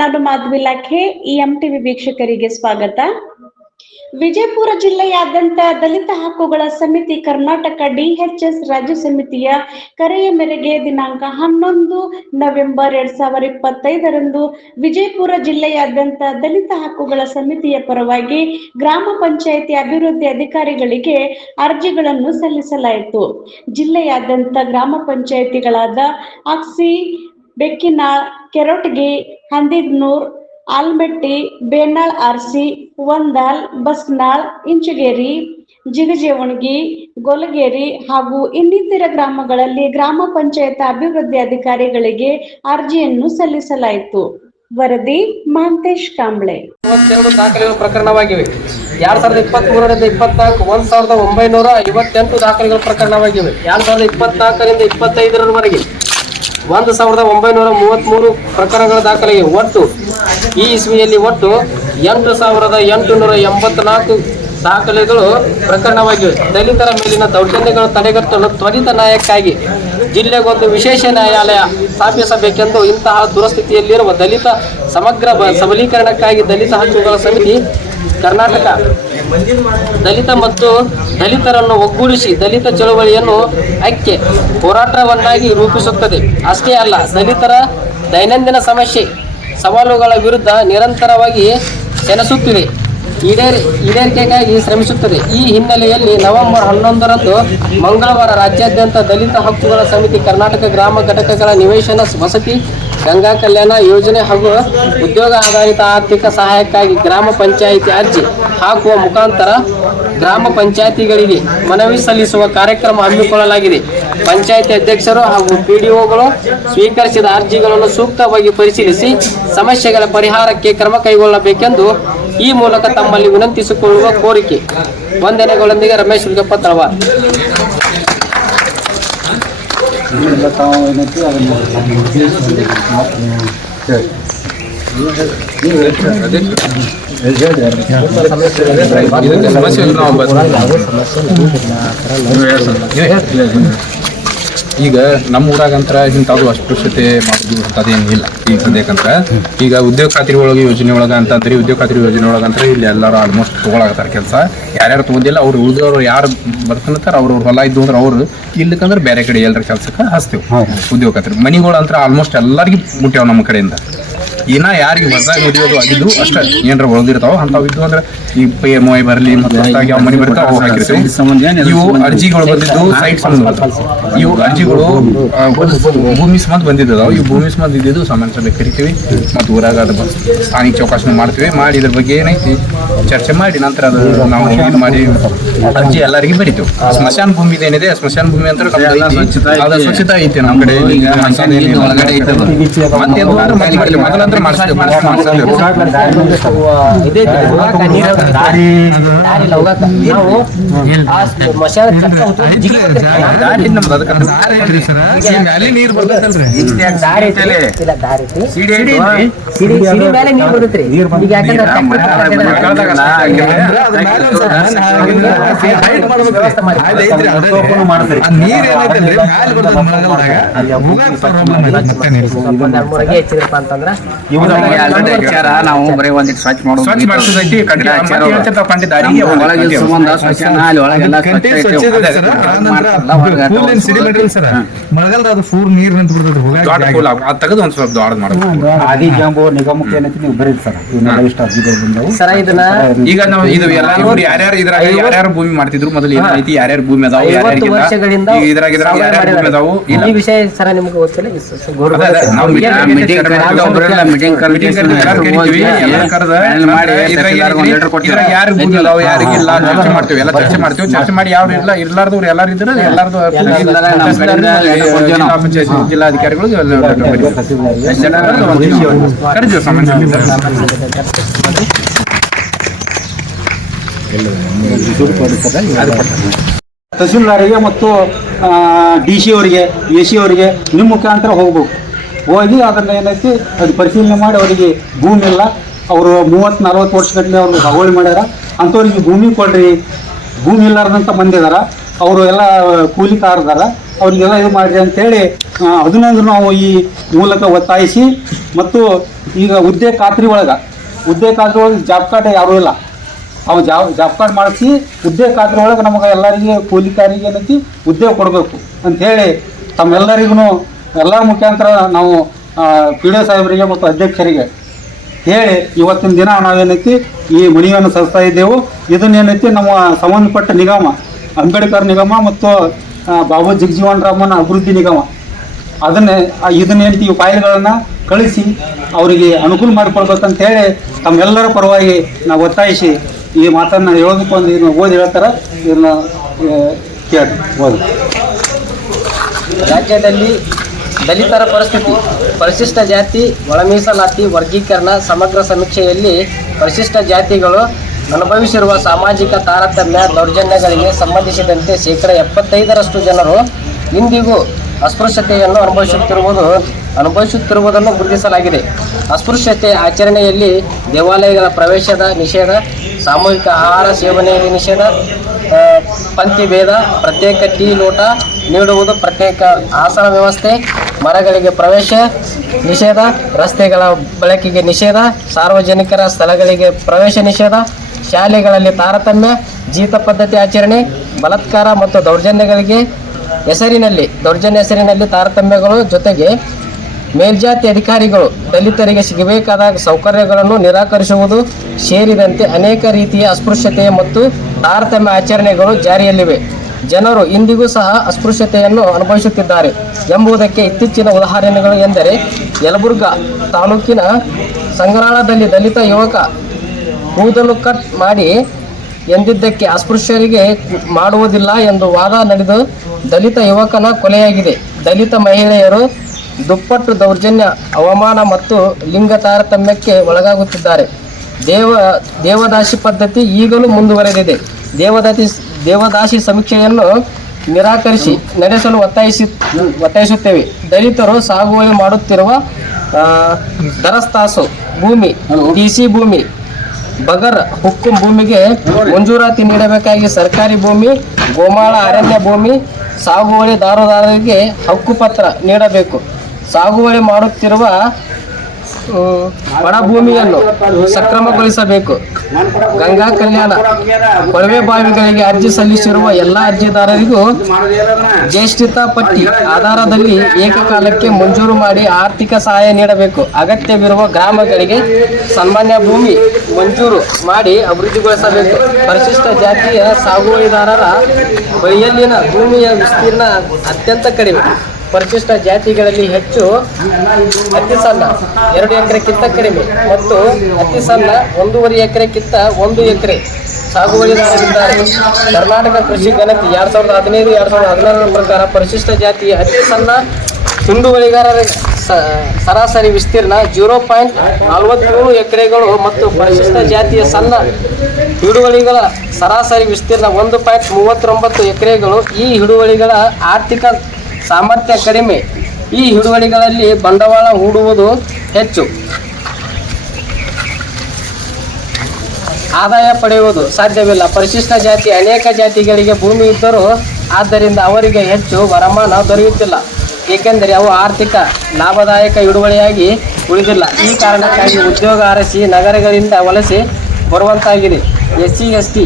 ನಾನು ಮಾಧವಿ ಇಲಾಖೆ ಎಂಟಿವಿ ವೀಕ್ಷಕರಿಗೆ ಸ್ವಾಗತ. ವಿಜಯಪುರ ಜಿಲ್ಲೆಯಾದ್ಯಂತ ದಲಿತ ಹಕ್ಕುಗಳ ಸಮಿತಿ ಕರ್ನಾಟಕ ಡಿಎಚ್ಎಸ್ ರಾಜ್ಯ ಸಮಿತಿಯ ಕರೆಯ ಮೇರೆಗೆ ದಿನಾಂಕ 11 ನವೆಂಬರ್ 2025ರಂದು ವಿಜಯಪುರ ಜಿಲ್ಲೆಯಾದ್ಯಂತ ದಲಿತ ಹಕ್ಕುಗಳ ಸಮಿತಿಯ ಪರವಾಗಿ ಗ್ರಾಮ ಪಂಚಾಯಿತಿ ಅಭಿವೃದ್ಧಿ ಅಧಿಕಾರಿಗಳಿಗೆ ಅರ್ಜಿಗಳನ್ನು ಸಲ್ಲಿಸಲಾಯಿತು. ಜಿಲ್ಲೆಯಾದ್ಯಂತ ಗ್ರಾಮ ಪಂಚಾಯಿತಿಗಳಾದ ಅಕ್ಸಿ, ಬೆಕ್ಕಿನಾಳ್, ಕೆರೊಟಗಿ, ಹಂದಿಡ್ನೂರ್, ಆಲ್ಮೆಟ್ಟಿ, ಬೇನಾಳ್ ಆರ್ಸಿ, ವಂದಾಲ್, ಬಸ್ನಾಳ್, ಇಂಚಗೇರಿ, ಜಿಗಜೇವಣಗಿ, ಗೊಲಗೇರಿ ಹಾಗೂ ಇನ್ನಿತರ ಗ್ರಾಮಗಳಲ್ಲಿ ಗ್ರಾಮ ಪಂಚಾಯತ್ ಅಭಿವೃದ್ಧಿ ಅಧಿಕಾರಿಗಳಿಗೆ ಅರ್ಜಿಯನ್ನು ಸಲ್ಲಿಸಲಾಯಿತು. ವರದಿ ಮಹಂತೇಶ್ ಕಾಂಬ್ಳೆ. 32 ದಾಖಲೆಗಳು ಪ್ರಕರಣವಾಗಿವೆ. 2023ರಿಂದ 24 1958 ದಾಖಲೆಗಳು ಪ್ರಕರಣವಾಗಿವೆ. 2024ರಿಂದ 25ರವರೆಗೆ 1933 ಪ್ರಕರಣಗಳ ದಾಖಲೆಗೆ ಒಟ್ಟು ಈ ಇಸ್ವಿಯಲ್ಲಿ ಒಟ್ಟು 8884 ದಾಖಲೆಗಳು ಪ್ರಕರಣವಾಗಿವೆ. ದಲಿತರ ಮೇಲಿನ ದೌರ್ಜನ್ಯಗಳು ತಡೆಗಟ್ಟಲು ತ್ವರಿತ ನ್ಯಾಯಕ್ಕಾಗಿ ಜಿಲ್ಲೆಗೊಂದು ವಿಶೇಷ ನ್ಯಾಯಾಲಯ ಸ್ಥಾಪಿಸಬೇಕೆಂದು ಇಂತಹ ದುರಸ್ಥಿತಿಯಲ್ಲಿರುವ ದಲಿತ ಸಮಗ್ರ ಸಬಲೀಕರಣಕ್ಕಾಗಿ ದಲಿತ ಹಕ್ಕುಗಳ ಸಮಿತಿ ಕರ್ನಾಟಕ ದಲಿತ ಮತ್ತು ದಲಿತರನ್ನು ಒಗ್ಗೂಡಿಸಿ ದಲಿತ ಚಳವಳಿಯನ್ನು ಐಕ್ಯ ಹೋರಾಟವನ್ನಾಗಿ ರೂಪಿಸುತ್ತದೆ. ಅಷ್ಟೇ ಅಲ್ಲ, ದಲಿತರ ದೈನಂದಿನ ಸಮಸ್ಯೆ ಸವಾಲುಗಳ ವಿರುದ್ಧ ನಿರಂತರವಾಗಿ ಸೆಣಸುತ್ತಿದೆ, ಈಡೇರಿಕೆಗಾಗಿ ಶ್ರಮಿಸುತ್ತದೆ. ಈ ಹಿನ್ನೆಲೆಯಲ್ಲಿ ನವೆಂಬರ್ 11ರಂದು ಮಂಗಳವಾರ ರಾಜ್ಯಾದ್ಯಂತ ದಲಿತ ಹಕ್ಕುಗಳ ಸಮಿತಿ ಕರ್ನಾಟಕ ಗ್ರಾಮ ಘಟಕಗಳ ನಿವೇಶನ, ವಸತಿ, ಗಂಗಾ ಕಲ್ಯಾಣ ಯೋಜನೆ ಹಾಗೂ ಉದ್ಯೋಗ ಆಧಾರಿತ ಆರ್ಥಿಕ ಸಹಾಯಕ್ಕಾಗಿ ಗ್ರಾಮ ಪಂಚಾಯಿತಿ ಅರ್ಜಿ ಹಾಕುವ ಮುಖಾಂತರ ಗ್ರಾಮ ಪಂಚಾಯಿತಿಗಳಿಗೆ ಮನವಿ ಸಲ್ಲಿಸುವ ಕಾರ್ಯಕ್ರಮ ಹಮ್ಮಿಕೊಳ್ಳಲಾಗಿದೆ. ಪಂಚಾಯಿತಿ ಅಧ್ಯಕ್ಷರು ಹಾಗೂ ಪಿಡಿಒಗಳು ಸ್ವೀಕರಿಸಿದ ಅರ್ಜಿಗಳನ್ನು ಸೂಕ್ತವಾಗಿ ಪರಿಶೀಲಿಸಿ ಸಮಸ್ಯೆಗಳ ಪರಿಹಾರಕ್ಕೆ ಕ್ರಮ ಕೈಗೊಳ್ಳಬೇಕೆಂದು ಈ ಮೂಲಕ ತಮ್ಮಲ್ಲಿ ವಿನಂತಿಸಿಕೊಳ್ಳುವ ಕೋರಿಕೆ. ವಂದನೆಗಳೊಂದಿಗೆ ರಮೇಶ್ ಹುಲ್ಗಪ್ಪ ತಳವಾರ್. ಈಗ ನಮ್ಮ ಊರಾಗಂತ್ರ ಇಂಥದ್ದು ಅಸ್ಪೃಶ್ಯತೆ ಮಾಡೋದು ಅಂತದೇನಿಲ್ಲ. ಈಗ ಸದ್ಯಕ್ಕಂತ ಈಗ ಉದ್ಯೋಗ ಖಾತ್ರಿ ಒಳಗೆ ಯೋಜನೆ ಒಳಗೆ ಅಂತಂದ್ರಿ, ಉದ್ಯೋಗ ಖಾತ್ರಿ ಯೋಜನೆ ಒಳಗಂತ್ರ ಇಲ್ಲಿ ಎಲ್ಲರೂ ಆಲ್ಮೋಸ್ಟ್ ತೊಗೊಳಕತ್ತಾರ ಕೆಲಸ. ಯಾರ್ಯಾರು ತೊಗೊಂಡಿಲ್ಲ ಅವ್ರು ಉಳಿದವ್ರು ಯಾರು ಬರ್ತಾನತ್ತಾರ ಅವ್ರವ್ರ ಹೊಲ ಇದ್ದು ಅಂದ್ರೆ ಅವ್ರು ಇಲ್ಲಕಂದ್ರೆ ಬೇರೆ ಕಡೆ ಎಲ್ಲರ ಕೆಲಸಕ್ಕೆ ಹಚ್ತೇವೆ. ಉದ್ಯೋಗ ಖಾತ್ರಿ ಮನಿಗಳು ಅಂತ ಆಲ್ಮೋಸ್ಟ್ ಎಲ್ಲರಿಗೂ ಮುಟ್ಟ್ಯಾವ ನಮ್ಮ ಕಡೆಯಿಂದ. ಏನ ಯಾರಿಗೆ ಹೊಸದಾಗಿ ಮದುವೆ ಆಗಿದ್ದು ಅಷ್ಟೇ ಏನಾರ ಒಳದಿರ್ತಾವ ಅಂತಾವ್ ಇದ್ದು ಅಂದ್ರೆ ಈ PMI ಬರಲಿ ಮತ್ತು ಹೊಸದಾಗಿ ಯಾವ ಮನೆ ಬರ್ತಾವ ಅವು ಹಾಕಿರ್ತೀವಿ. ಇವು ಅರ್ಜಿಗಳು ಬಂದಿದ್ದು ಸೈಟ್ ಸಂಬಂಧ, ಇವು ಅರ್ಜಿಗಳು ಭೂಮಿ ಸಂಬಂಧ ಬಂದಿದ್ದಾವೆ. ಇವು ಭೂಮಿ ಸಂಬಂಧ ಇದ್ದಿದ್ದು ಸಾಮಾನ್ಯ ಸಭೆ ಕರಿತೀವಿ ಮತ್ತು ಊರಾಗ ಅದು ಸ್ಥಾನಿಕ ಚೌಕಾಶಿ ಮಾಡ್ತೀವಿ. ಮಾಡಿ ಇದ್ರ ಬಗ್ಗೆ ಏನೈತಿ ಚರ್ಚೆ ಮಾಡಿ ನಂತರ ಅದು ನಾವು ಇದು ಮಾಡಿ ಅರ್ಜಿ ಎಲ್ಲರಿಗೂ ಬರೀತೀವಿ. ಸ್ಮಶಾನ ಭೂಮಿ ಏನಿದೆ, ಸ್ಮಶಾನ ಭೂಮಿ ಅಂತ ಸ್ವಚ್ಛತಾ ಐತಿ ನಮ್ಮ ಕಡೆ. ಮತ್ತೆ ಮೊದಲಂದ್ರೆ ನಾವು ಬರೀ ಒಂದಿಟ್ಟು ಸ್ವಚ್ಛ ಮಾಡಿಸೋದೈತಿ. ಮಳೆಗಾಲದ ಅದು ಫೂರ್ ನೀರ್ ನಿಂತು ಬಿಡ್ತದೆ, ತೆಗೆದು ಒಂದ್ ಸ್ವಲ್ಪ ದೊಡ್ಡ ಮಾಡ್ಬೇಕು. ಆದಿ ಜಂಬೋ ನಿಗಮಕ್ಕೆ ಏನೈತಿ ನೀವು ಬರೀ ಸರ್ ಇಷ್ಟ ಅರ್ಜಿಗಳು ಬಂದವು ಸರ್. ಈಗ ನಾವು ಇದು ಎಲ್ಲ ಯಾರ್ಯಾರು ಇದ್ರಾಗ ಯಾರ್ಯಾರು ಭೂಮಿ ಮಾಡ್ತಿದ್ರು ಮೊದಲು ಏನೈತಿ, ಯಾರ್ಯಾರು ಭೂಮಿ ಅದಾವು, ಇದ್ರಾಗ ಯಾರ್ಯಾರು ಭೂಮಿ ಅದಾವು ಈ ವಿಷಯ ಸರ್ ನಿಮ್ಗೆ ಗೊತ್ತಿಲ್ಲ. ಯಾರು ಭೂಮಿ ಅದಾವು ಯಾರಿಗಿಲ್ಲ ಚರ್ಚೆ ಮಾಡ್ತೀವಿ, ಎಲ್ಲ ಚರ್ಚೆ ಮಾಡ್ತೀವಿ. ಚರ್ಚೆ ಮಾಡಿ ಯಾರು ಇಲ್ಲ ಇರ್ಲಾರ್ದವ್ರು ಎಲ್ಲಾರು ಇದ್ರೆ ಎಲ್ಲಾರ್ದು ಜಿಲ್ಲಾಧಿಕಾರಿಗಳು ಕರೆದಿವಿ ಸಾಮಾನ್ಯ. ತಹಸೀಲ್ದಾರಿಗೆ ಮತ್ತು DC ಅವರಿಗೆ AC ಅವರಿಗೆ ನಿಮ್ಮ ಮುಖಾಂತರ ಹೋಗ್ಬೇಕು. ಹೋಗಿ ಅದನ್ನು ಏನೈತಿ ಅದು ಪರಿಶೀಲನೆ ಮಾಡಿ ಅವರಿಗೆ ಭೂಮಿ ಇಲ್ಲ, ಅವರು 30-40 ವರ್ಷಗಟ್ಟಲೆ ಅವ್ರಿಗೆ ಹಗೋಳಿ ಮಾಡ್ಯಾರ, ಅಂಥವ್ರಿಗೆ ಭೂಮಿ ಕೊಡ್ರಿ. ಭೂಮಿ ಇಲ್ಲಾರ್ದಂಥ ಮಂದಿ ಇದಾರ, ಅವರು ಎಲ್ಲ ಕೂಲಿಕಾರದಾರ, ಅವರಿಗೆಲ್ಲ ಇದು ಮಾಡಿರಿ ಅಂತೇಳಿ ಅದನ್ನೊಂದು ನಾವು ಈ ಮೂಲಕ ಒತ್ತಾಯಿಸಿ, ಮತ್ತು ಈಗ ಹುದ್ದೆ ಖಾತ್ರಿ ಒಳಗೆ ಜಾಬ್ ಕಾರ್ಡ್ ಯಾರೂ ಇಲ್ಲ, ಅವು ಜಾಬ್ ಕಾರ್ಡ್ ಮಾಡಿಸಿ ಹುದ್ದೆ ಖಾತ್ರಿ ಒಳಗೆ ನಮಗೆ ಎಲ್ಲರಿಗೆ ಕೂಲಿಕಾರಿಗೆ ಏನೈತಿ ಉದ್ಯೋಗ ಕೊಡಬೇಕು ಅಂಥೇಳಿ ತಮ್ಮೆಲ್ಲರಿಗೂ ಎಲ್ಲರ ಮುಖಾಂತರ ನಾವು ಪಿ ಡಿ ಒ ಸಾಹೇಬರಿಗೆ ಮತ್ತು ಅಧ್ಯಕ್ಷರಿಗೆ ಹೇಳಿ ಇವತ್ತಿನ ದಿನ ನಾವೇನೈತಿ ಈ ಮನವಿಯನ್ನು ಸಲ್ಲಿಸ್ತಾ ಇದ್ದೆವು. ಇದನ್ನೇನೈತಿ ನಮ್ಮ ಸಂಬಂಧಪಟ್ಟ ನಿಗಮ, ಅಂಬೇಡ್ಕರ್ ನಿಗಮ ಮತ್ತು ಬಾಬು ಜಗಜೀವನ್ ರಾಮನ ಅಭಿವೃದ್ಧಿ ನಿಗಮ ಇದನ್ನೇನೈತಿ ಈ ಫೈಲ್ಗಳನ್ನು ಕಳಿಸಿ ಅವರಿಗೆ ಅನುಕೂಲ ಮಾಡಿಕೊಡ್ಬೇಕಂತ ಹೇಳಿ ತಮ್ಮೆಲ್ಲರ ಪರವಾಗಿ ನಾವು ಒತ್ತಾಯಿಸಿ ಈ ಮಾತನ್ನು ಹೇಳೋದಕ್ಕೆ ಒಂದು ಇದನ್ನು ಓದಿ ಹೇಳ್ತಾರೆ. ಇದನ್ನು ಕೇಳಿ ಓದಿ. ರಾಜ್ಯದಲ್ಲಿ ದಲಿತರ ಪರಿಸ್ಥಿತಿ, ಪರಿಶಿಷ್ಟ ಜಾತಿ ಒಳ ಮೀಸಲಾತಿ ವರ್ಗೀಕರಣ ಸಮಗ್ರ ಸಮೀಕ್ಷೆಯಲ್ಲಿ ಪರಿಶಿಷ್ಟ ಜಾತಿಗಳು ಅನುಭವಿಸಿರುವ ಸಾಮಾಜಿಕ ತಾರತಮ್ಯ ದೌರ್ಜನ್ಯಗಳಿಗೆ ಸಂಬಂಧಿಸಿದಂತೆ 75% ಜನರು ಇಂದಿಗೂ ಅಸ್ಪೃಶ್ಯತೆಯನ್ನು ಅನುಭವಿಸುತ್ತಿರುವುದನ್ನು ಗುರುತಿಸಲಾಗಿದೆ. ಅಸ್ಪೃಶ್ಯತೆ ಆಚರಣೆಯಲ್ಲಿ ದೇವಾಲಯಗಳ ಪ್ರವೇಶದ ನಿಷೇಧ, ಸಾಮೂಹಿಕ ಆಹಾರ ಸೇವನೆಯಲ್ಲಿ ನಿಷೇಧ, ಪಂಕ್ತಿ ಭೇದ, ಪ್ರತ್ಯೇಕ ಟೀ ಲೋಟ ನೀಡುವುದು, ಪ್ರತ್ಯೇಕ ಆಸನ ವ್ಯವಸ್ಥೆ, ಮರಗಳಿಗೆ ಪ್ರವೇಶ ನಿಷೇಧ, ರಸ್ತೆಗಳ ಬಳಕೆಗೆ ನಿಷೇಧ, ಸಾರ್ವಜನಿಕರ ಸ್ಥಳಗಳಿಗೆ ಪ್ರವೇಶ ನಿಷೇಧ, ಶಾಲೆಗಳಲ್ಲಿ ತಾರತಮ್ಯ, ಜೀತ ಪದ್ಧತಿ ಆಚರಣೆ, ಬಲಾತ್ಕಾರ ಮತ್ತು ದೌರ್ಜನ್ಯ ಹೆಸರಿನಲ್ಲಿ ತಾರತಮ್ಯಗಳು, ಜೊತೆಗೆ ಮೇಲ್ಜಾತಿ ಅಧಿಕಾರಿಗಳು ದಲಿತರಿಗೆ ಸಿಗಬೇಕಾದ ಸೌಕರ್ಯಗಳನ್ನು ನಿರಾಕರಿಸುವುದು ಸೇರಿದಂತೆ ಅನೇಕ ರೀತಿಯ ಅಸ್ಪೃಶ್ಯತೆ ಮತ್ತು ತಾರತಮ್ಯ ಆಚರಣೆಗಳು ಜಾರಿಯಲ್ಲಿವೆ. ಜನರು ಇಂದಿಗೂ ಸಹ ಅಸ್ಪೃಶ್ಯತೆಯನ್ನು ಅನುಭವಿಸುತ್ತಿದ್ದಾರೆ ಎಂಬುದಕ್ಕೆ ಇತ್ತೀಚಿನ ಉದಾಹರಣೆಗಳು ಎಂದರೆ ಯಲಬುರ್ಗಾ ತಾಲೂಕಿನ ಸಂಗ್ರಾಳದಲ್ಲಿ ದಲಿತ ಯುವಕ ಕೂದಲು ಕಟ್ ಮಾಡಿ ಎಂದಿದ್ದಕ್ಕೆ ಅಸ್ಪೃಶ್ಯರಿಗೆ ಮಾಡುವುದಿಲ್ಲ ಎಂದು ವಾದ ನಡೆದು ದಲಿತ ಯುವಕನ ಕೊಲೆಯಾಗಿದೆ. ದಲಿತ ಮಹಿಳೆಯರು ದುಪ್ಪಟ್ಟು ದೌರ್ಜನ್ಯ, ಅವಮಾನ ಮತ್ತು ಲಿಂಗ ತಾರತಮ್ಯಕ್ಕೆ ಒಳಗಾಗುತ್ತಿದ್ದಾರೆ. ದೇವದಾಸಿ ಪದ್ಧತಿ ಈಗಲೂ ಮುಂದುವರೆದಿದೆ. ದೇವದಾಸಿ ಸಮೀಕ್ಷೆಯನ್ನು ನಿರಾಕರಿಸಿ ನಡೆಸಲು ಒತ್ತಾಯಿಸುತ್ತೇವೆ. ದಲಿತರು ಸಾಗುವಳಿ ಮಾಡುತ್ತಿರುವ ದರಸ್ತಾಸು ಭೂಮಿ, ಟಿಸಿ ಭೂಮಿ, ಬಗರ್ ಹುಕ್ಕುಂ ಭೂಮಿಗೆ ಮಂಜೂರಾತಿ ನೀಡಬೇಕಾಗಿ ಸರ್ಕಾರಿ ಭೂಮಿ, ಗೋಮಾಳ ಅರಣ್ಯ ಭೂಮಿ, ಸಾಗುವಳಿದಾರರಿಗೆ ಹಕ್ಕುಪತ್ರ ನೀಡಬೇಕು. ಸಾಗುವಳಿ ಮಾಡುತ್ತಿರುವ ಒಣಭೂಮಿಯನ್ನು ಸಕ್ರಮಗೊಳಿಸಬೇಕು. ಗಂಗಾ ಕಲ್ಯಾಣ ಕೊಳವೆ ಬಾವಿಗಳಿಗೆ ಅರ್ಜಿ ಸಲ್ಲಿಸಿರುವ ಎಲ್ಲ ಅರ್ಜಿದಾರರಿಗೂ ಜ್ಯೇಷ್ಠತಾ ಪಟ್ಟಿ ಆಧಾರದಲ್ಲಿ ಏಕಕಾಲಕ್ಕೆ ಮಂಜೂರು ಮಾಡಿ ಆರ್ಥಿಕ ಸಹಾಯ ನೀಡಬೇಕು. ಅಗತ್ಯವಿರುವ ಗ್ರಾಮಗಳಿಗೆ ಸಾಮಾನ್ಯ ಭೂಮಿ ಮಂಜೂರು ಮಾಡಿ ಅಭಿವೃದ್ಧಿಗೊಳಿಸಬೇಕು. ಪರಿಶಿಷ್ಟ ಜಾತಿಯ ಸಾಗುವಳಿದಾರರ ಬಳಿಯಲ್ಲಿನ ಭೂಮಿಯ ವಿಸ್ತೀರ್ಣ ಅತ್ಯಂತ ಕಡಿಮೆ. ಪರಿಶಿಷ್ಟ ಜಾತಿಗಳಲ್ಲಿ ಹೆಚ್ಚು ಅತಿ ಸಣ್ಣ 2 ಎಕರೆಕ್ಕಿಂತ ಕಡಿಮೆ ಮತ್ತು ಅತಿ ಸಣ್ಣ 1.5 ಎಕರೆಕ್ಕಿಂತ 1 ಎಕರೆ ಸಾಗುವಳಿದಾರರಿದ್ದಾರೆ. ಕರ್ನಾಟಕ ಕೃಷಿ ಗಣತಿ 2015-2016 ಪ್ರಕಾರ ಪರಿಶಿಷ್ಟ ಜಾತಿಯ ಅತಿ ಸಣ್ಣ ಹಿಂಡುವಳಿಗಾರರ ಸರಾಸರಿ ವಿಸ್ತೀರ್ಣ 0.47 ಎಕರೆಗಳು ಮತ್ತು ಪರಿಶಿಷ್ಟ ಜಾತಿಯ ಸಣ್ಣ ಹಿಡುವಳಿಗಳ ಸರಾಸರಿ ವಿಸ್ತೀರ್ಣ 1.39 ಎಕರೆಗಳು. ಈ ಹಿಡುವಳಿಗಳ ಆರ್ಥಿಕ ಸಾಮರ್ಥ್ಯ ಕಡಿಮೆ. ಈ ಹಿಡುವಳಿಗಳಲ್ಲಿ ಬಂಡವಾಳ ಹೂಡುವುದು ಹೆಚ್ಚು, ಆದಾಯ ಪಡೆಯುವುದು ಸಾಧ್ಯವಿಲ್ಲ. ಪರಿಶಿಷ್ಟ ಜಾತಿ ಅನೇಕ ಜಾತಿಗಳಿಗೆ ಭೂಮಿ ಇದ್ದರೂ ಆದ್ದರಿಂದ ಅವರಿಗೆ ಹೆಚ್ಚು ವರಮಾನ ದೊರೆಯುತ್ತಿಲ್ಲ, ಏಕೆಂದರೆ ಅವು ಆರ್ಥಿಕ ಲಾಭದಾಯಕ ಹಿಡುವಳಿಯಾಗಿ ಉಳಿದಿಲ್ಲ. ಈ ಕಾರಣಕ್ಕಾಗಿ ಉದ್ಯೋಗ ಅರಸಿ ನಗರಗಳಿಂದ ವಲಸೆ ಬರುವಂತಾಗಿದೆ. SC/ST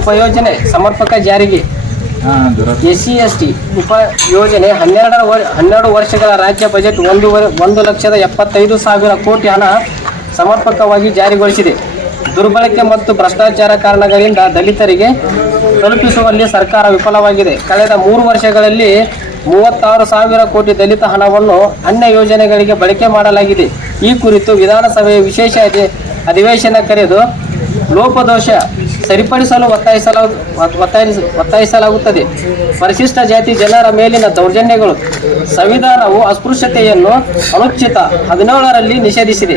ಉಪಯೋಜನೆ ಸಮರ್ಪಕ ಜಾರಿಗೆ. SC/ST ಉಪಯೋಜನೆ 12 ವರ್ಷಗಳ ರಾಜ್ಯ ಬಜೆಟ್ 1,75,000 ಕೋಟಿ ಹಣ ಸಮರ್ಪಕವಾಗಿ ಜಾರಿಗೊಳಿಸಿದೆ. ದುರ್ಬಳಕೆ ಮತ್ತು ಭ್ರಷ್ಟಾಚಾರ ಕಾರಣಗಳಿಂದ ದಲಿತರಿಗೆ ತಲುಪಿಸುವಲ್ಲಿ ಸರ್ಕಾರ ವಿಫಲವಾಗಿದೆ. ಕಳೆದ 3 ವರ್ಷಗಳಲ್ಲಿ 36,000 ಕೋಟಿ ದಲಿತ ಹಣವನ್ನು ಅನ್ಯ ಯೋಜನೆಗಳಿಗೆ ಬಳಕೆ ಮಾಡಲಾಗಿದೆ. ಈ ಕುರಿತು ವಿಧಾನಸಭೆಯ ವಿಶೇಷ ಅಧಿವೇಶನ ಕರೆದು ಲೋಪದೋಷ ಸರಿಪಡಿಸಲು ಒತ್ತಾಯಿಸಲಾಗುತ್ತದೆ. ಪರಿಶಿಷ್ಟ ಜಾತಿ ಜನರ ಮೇಲಿನ ದೌರ್ಜನ್ಯಗಳು. ಸಂವಿಧಾನವು ಅಸ್ಪೃಶ್ಯತೆಯನ್ನು ಅನುಚ್ಛೇದ 17ರಲ್ಲಿ ನಿಷೇಧಿಸಿದೆ.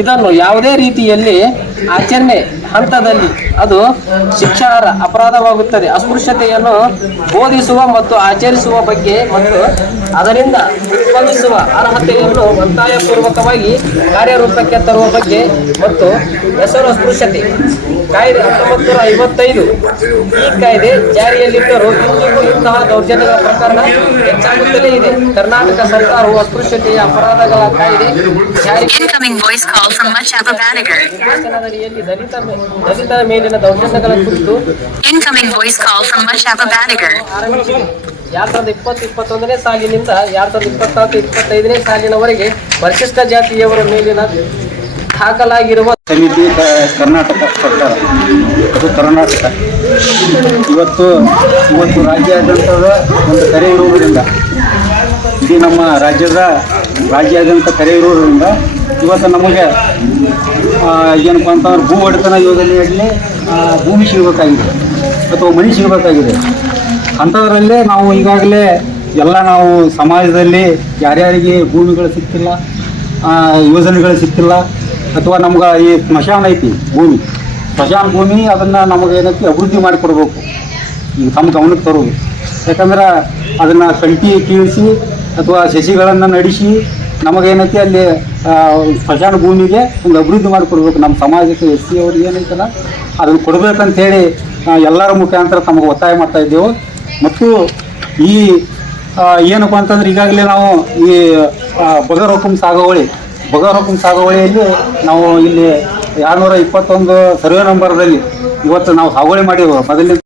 ಇದನ್ನು ಯಾವುದೇ ರೀತಿಯಲ್ಲಿ ಹಂತದಲ್ಲಿ ಅದು ಶಿಕ್ಷಾರ್ಹ ಅಪರಾಧವಾಗುತ್ತದೆ. ಅಸ್ಪೃಶ್ಯತೆಯನ್ನು ಬೋಧಿಸುವ ಮತ್ತು ಆಚರಿಸುವ ಬಗ್ಗೆ ಮತ್ತು ಅದರಿಂದ ಉತ್ಪನ್ನಿಸುವ ಅರ್ಹತೆಯನ್ನು ಒತ್ತಾಯಪೂರ್ವಕವಾಗಿ ಕಾರ್ಯರೂಪಕ್ಕೆ ತರುವ ಬಗ್ಗೆ ಮತ್ತು ಹೆಸರು ಅಸ್ಪೃಶ್ಯತೆ ಕಾಯ್ದೆ 1955 ಈ ಕಾಯ್ದೆ ಜಾರಿಯಲ್ಲಿದ್ದರೂ ಇಂದಿಗೂ ಇಂತಹ ದೌರ್ಜನ್ಯಗಳ ಪ್ರಕರಣ ಹೆಚ್ಚಾಗುತ್ತಲೇ ಇದೆ. ಕರ್ನಾಟಕ ಸರ್ಕಾರವು ಅಸ್ಪೃಶ್ಯತೆಯ ಅಪರಾಧಗಳ ಕಾಯ್ದೆ ನಿರ್ದೇಶನದಡಿಯಲ್ಲಿ ದಲಿತರ ಮೇಲಿನ ದೌರ್ಜನ್ಯಗಳ ಕುರಿತು ಆರಂಭಿಸಿದೆ. 2020-21ನೇ ಸಾಲಿನಿಂದ 2024-25ನೇ ಸಾಲಿನವರೆಗೆ ಪರಿಶಿಷ್ಟ ಜಾತಿಯವರ ಮೇಲಿನ ದಾಖಲಾಗಿರುವ ಸಮಿತಿ ಕರ್ನಾಟಕ ಸರ್ಕಾರ, ಅದು ಕರ್ನಾಟಕ ಇವತ್ತು ರಾಜ್ಯಾದ್ಯಂತದ ಒಂದು ಕರೆ ಇರುವುದರಿಂದ, ಇದು ನಮ್ಮ ರಾಜ್ಯಾದ್ಯಂತ ಕರೆ ಇರುವುದರಿಂದ ಇವತ್ತು ನಮಗೆ ಏನಪ್ಪ ಅಂತಂದ್ರೆ ಭೂ ಒಡೆತನ ಯೋಜನೆಯಲ್ಲಿ ಭೂಮಿ ಸಿಗಬೇಕಾಗಿದೆ ಅಥವಾ ಮನೆ ಸಿಗಬೇಕಾಗಿದೆ. ಅಂಥದ್ರಲ್ಲೇ ನಾವು ಈಗಾಗಲೇ ಎಲ್ಲ ನಾವು ಸಮಾಜದಲ್ಲಿ ಯಾರ್ಯಾರಿಗೆ ಭೂಮಿಗಳು ಸಿಗ್ತಿಲ್ಲ, ಯೋಜನೆಗಳು ಸಿಗ್ತಿಲ್ಲ, ಅಥವಾ ನಮ್ಗೆ ಈ ಸ್ಮಶಾನ ಐತಿ ಸ್ಮಶಾನ ಭೂಮಿ ಅದನ್ನು ನಮಗೆ ಏನೈತಿ ಅಭಿವೃದ್ಧಿ ಮಾಡಿಕೊಡ್ಬೇಕು, ಈಗ ತಮ್ಮ ಗಮನಕ್ಕೆ ತರೋದು. ಯಾಕಂದ್ರೆ ಅದನ್ನು ಕಲ್ಟಿ ಕೀಳಿಸಿ ಅಥವಾ ಸಸಿಗಳನ್ನು ನಡೆಸಿ ನಮಗೇನೈತಿ ಅಲ್ಲಿ ಸ್ಮಶಾನ ಭೂಮಿಗೆ ಒಂದು ಅಭಿವೃದ್ಧಿ ಮಾಡಿಕೊಡ್ಬೇಕು. ನಮ್ಮ ಸಮಾಜಕ್ಕೆ SC ಅವ್ರಿಗೆ ಏನೈತಲ್ಲ ಅದನ್ನು ಕೊಡಬೇಕಂತೇಳಿ ಎಲ್ಲರ ಮುಖಾಂತರ ತಮಗೆ ಒತ್ತಾಯ ಮಾಡ್ತಾ ಇದ್ದೆವು. ಮತ್ತು ಈ ಏನಪ್ಪ ಅಂತಂದ್ರೆ ಈಗಾಗಲೇ ನಾವು ಈ ಬಗರ್ ಹುಕುಂ ಸಾಗುವಳಿಯಲ್ಲಿ ನಾವು ಇಲ್ಲಿ 221 ಸರ್ವೆ ನಂಬರ್ದಲ್ಲಿ ಇವತ್ತು ನಾವು ಸಾಗುವಳಿ ಮಾಡಿದ್ದೇವೆ. ಮೊದಲಿನ